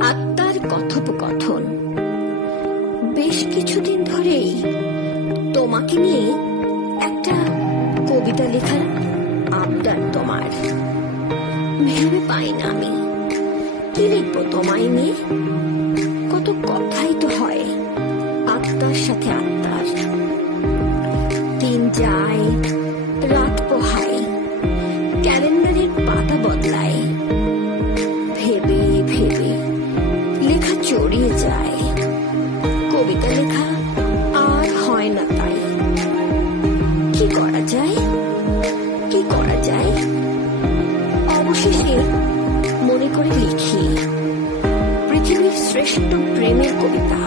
আত্মার কথোপকথন। বেশ কিছুদিন ধরেই তোমাকে নিয়ে একটা কবিতা লেখার আবদার তোমার। ভেবে পাই না আমি কি লিখবো তোমায় নিয়ে। কত কথাই তো হয় আত্মার সাথে আত্মার। দিন যায়, রাত পোহায়, ক্যালেন্ডারের পাতা বদলায়। ভেবে ভেবে লেখা চড়িয়ে যায়, কবিতা লেখা আর হয় না তাই। কি করা যায়, কি করা যায়? অবশেষে মনে করে লিখি পৃথিবীর শ্রেষ্ঠ প্রেমের কবিতা।